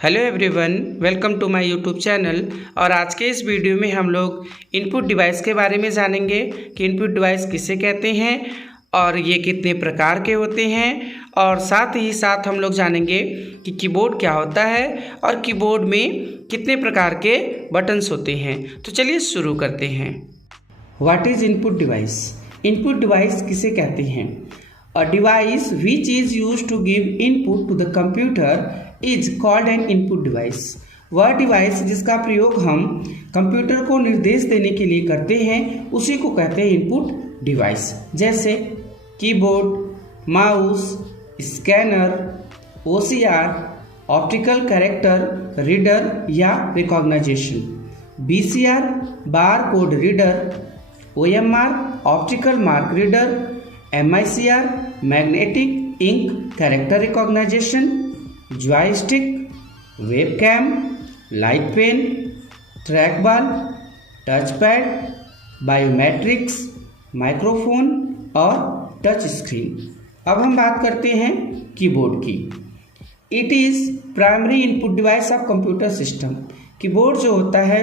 Hello everyone, welcome to my YouTube channel. और आज के इस वीडियो में हम लोग इनपुट डिवाइस के बारे में जानेंगे कि इनपुट डिवाइस किसे कहते हैं और ये कितने प्रकार के होते हैं, और साथ ही साथ हम लोग जानेंगे कि कीबोर्ड क्या होता है और कीबोर्ड में कितने प्रकार के बटन्स होते हैं। तो चलिए शुरू करते हैं। What is input device? Input device किसे कहते हैं? A device which is used to give input to the computer is called an input device. वह डिवाइस जिसका प्रयोग हम कंप्यूटर को निर्देश देने के लिए करते हैं उसी को कहते हैं इनपुट डिवाइस। जैसे keyboard, mouse, scanner, OCR, optical character reader या recognisation, BCR, bar code reader, OMR, optical mark reader, MICR, magnetic ink character recognisation, joystick, webcam, light pen, track ball, touch pad, biometrics, microphone और touch screen. अब हम बात करते हैं keyboard की। It is primary input device of computer system. Keyboard जो होता है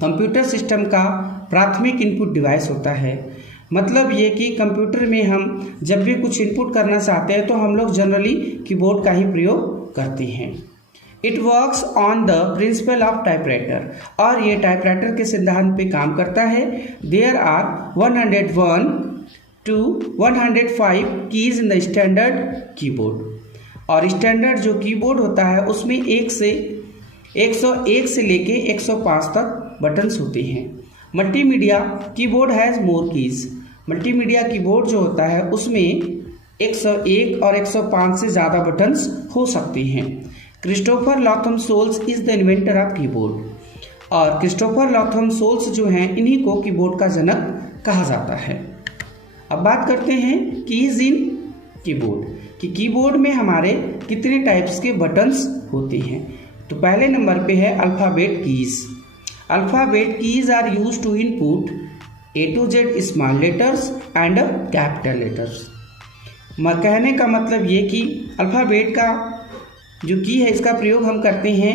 कंप्यूटर सिस्टम का प्राथमिक इनपुट डिवाइस होता है। मतलब ये कि कंप्यूटर में हम जब भी कुछ इनपुट करना चाहते हैं तो हम लोग जनरली कीबोर्ड का ही प्रयोग करते हैं। It works on the principle of typewriter, और ये टाइपराइटर के सिद्धांत पे काम करता है। There are 101 to 105 keys in the standard keyboard, और स्टैंडर्ड जो कीबोर्ड होता है उसमें 101 से लेके 105 तक बटन्स होते हैं। Multimedia keyboard has more keys. Multimedia keyboard जो होता है उसमें 101 और 105 से ज़्यादा बटन्स हो सकते हैं। Christopher Latham Sholes is the inventor of keyboard, और क्रिस्टोफर लॉथम सोल्स जो हैं इन्हीं को कीबोर्ड का जनक कहा जाता है। अब बात करते हैं कीज इन कीबोर्ड कि कीबोर्ड में हमारे कितने टाइप्स के बटन्स होते हैं। तो पहले नंबर पे है alphabet keys. Alphabet keys are use to input A to Z small letters and capital letters. कहने का मतलब ये कि अल्फ़ाबेट का जो की है इसका प्रयोग हम करते हैं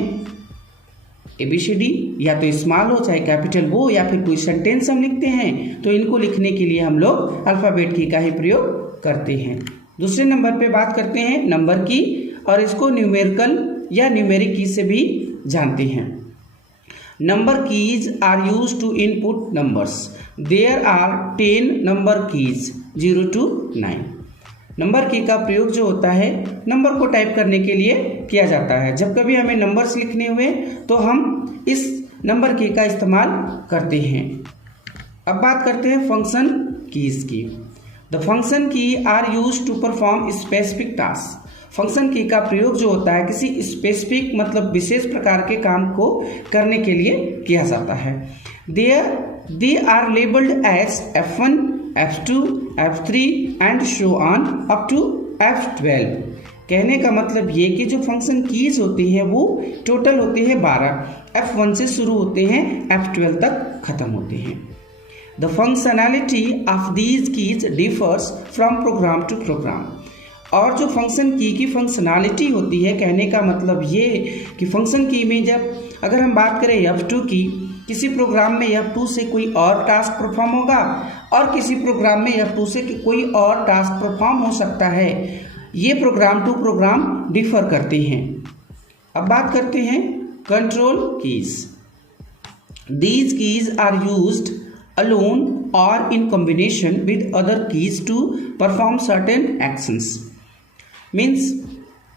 ABCD, या तो स्मॉल हो चाहे कैपिटल हो, या फिर कोई सेंटेंस हम लिखते हैं तो इनको लिखने के लिए हम लोग अल्फ़ाबेट की का ही प्रयोग करते हैं। दूसरे नंबर पे बात करते हैं नंबर की, और इसको न्यूमेरिकल या न्यूमेरिक की से भी जानते हैं। Number keys are use to input numbers. There are 10 number keys 0 to 9। Number key का प्रयोग जो होता है नंबर को टाइप करने के लिए किया जाता है। जब कभी हमें नंबर्स लिखने हुए तो हम इस नंबर की का इस्तेमाल करते हैं। अब बात करते हैं फंक्शन कीज की। The function key are use to perform specific task. Function key का प्रयोग जो होता है किसी स्पेसिफिक मतलब विशेष प्रकार के काम को करने के लिए किया जाता है। They are labelled as F1, F2, F3 and so on up to F12। कहने का मतलब ये कि जो फंक्शन कीज होती हैं वो टोटल होते हैं 12। F1 से शुरू होते हैं F12 तक खत्म होते हैं। The functionality of these keys differs from program to program. और जो फंक्शन की फंक्शनैलिटी होती है, कहने का मतलब ये कि फंक्शन की में जब अगर हम बात करें F2 की, किसी प्रोग्राम में F2 से कोई और टास्क परफॉर्म होगा और किसी प्रोग्राम में F2 से कोई और टास्क परफॉर्म हो सकता है। ये प्रोग्राम टू प्रोग्राम डिफर करते हैं। अब बात करते हैं control keys. These keys are used alone और in combination with other keys to perform certain actions. Means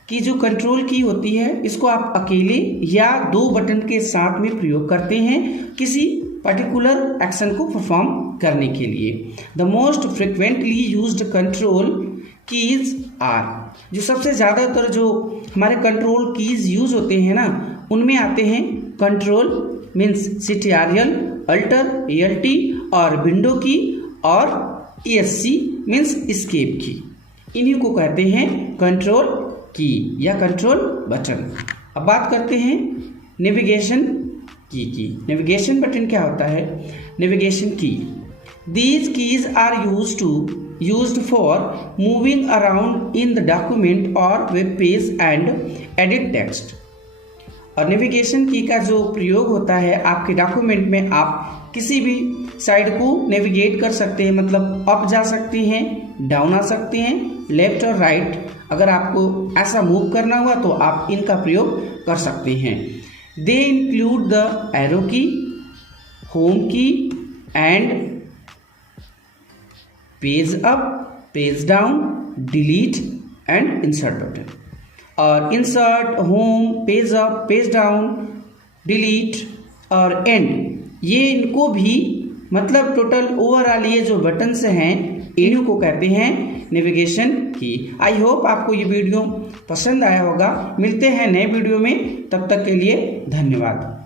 कि जो कंट्रोल की होती है इसको आप अकेले या 2 बटन के साथ में प्रयोग करते हैं किसी पर्टिकुलर एक्शन को परफॉर्म करने के लिए। The most frequently used control keys are, जो सबसे ज़्यादातर जो हमारे कंट्रोल कीज यूज होते हैं ना उनमें आते हैं control means CTRL, alter, ALT और विंडो की, और ESC मीन्स एस्केप की। इन्हीं को कहते हैं कंट्रोल की या कंट्रोल बटन। अब बात करते हैं नेविगेशन की। नेविगेशन बटन क्या होता है? Navigation key these keys are used for moving around in the document और web page and edit text. और नेविगेशन की का जो प्रयोग होता है आपके डॉक्यूमेंट में, आप किसी भी साइड को नेविगेट कर सकते हैं, मतलब अप जा सकते हैं, डाउन आ सकते हैं, लेफ्ट और राइट। अगर आपको ऐसा मूव करना हुआ तो आप इनका प्रयोग कर सकते हैं। They include the arrow key, home key and page up, page down, delete and insert button. और insert, home, page up, page down, delete और एंड, ये इनको भी मतलब टोटल ओवरऑल ये जो बटन्स हैं इन्हीं को कहते हैं नेविगेशन की। आई होप आपको ये वीडियो पसंद आया होगा। मिलते हैं नए वीडियो में, तब तक के लिए धन्यवाद।